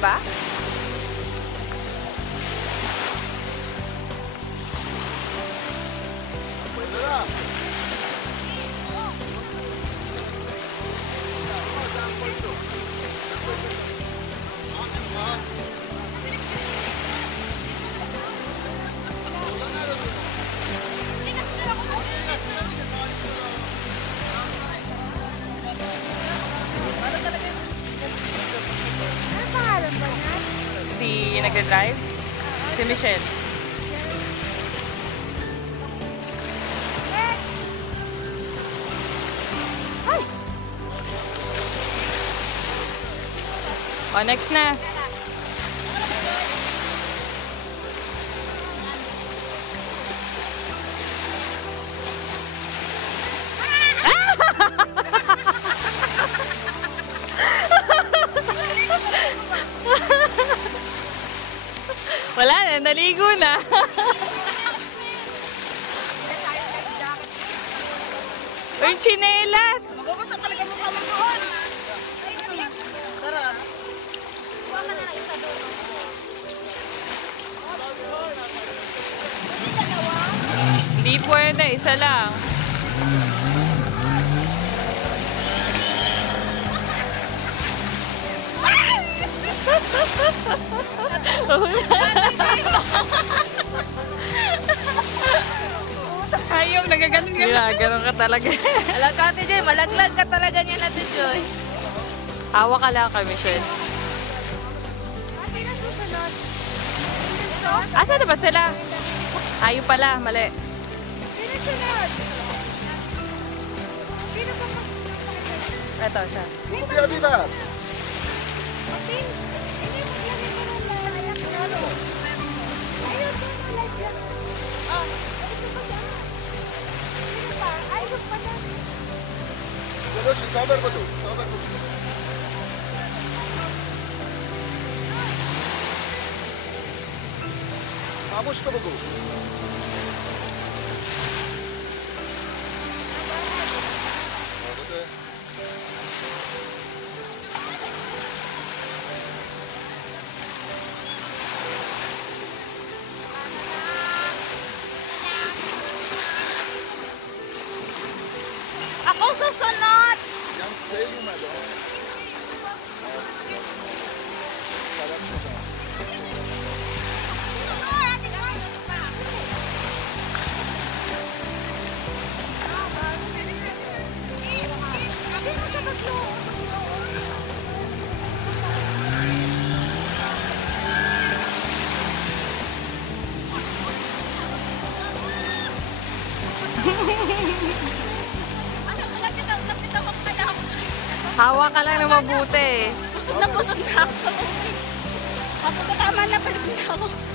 ba? Ano pangalan ba niya? Si nagde-drive? Si Michelle. Ay! O, next na. Wala na, naligo na. Uy, chinelas! Mag-uusap talaga mukha mo doon. Sarap. Kuha ka na lang isa doon. Hindi pwede, isa lang. Ayaw, nagaganon ka. Ginaganon ka talaga. Alam ka, Ate Joy, malaglag ka talaga niya, Ate Joy. Hawa ka lang kay Michelle. Sino susunod? Asa na ba sila? Ayaw pala, mali. Sino sunod? Sino ba magsusunod? Ito siya. Viva, viva! Okay. Hindi mo yan ito na layak. Ano? Ayaw ko na layak. Oh. Ito pa siya. Sino pa? Ayaw pa na. Veloce, sabar bado, sabar bado. खामोश का बगो Ako susunod! Yan sa'yo, madam. Sarap siya. Hawa ka lang na mabuti. Busog na ako. Ako tama na pala ako.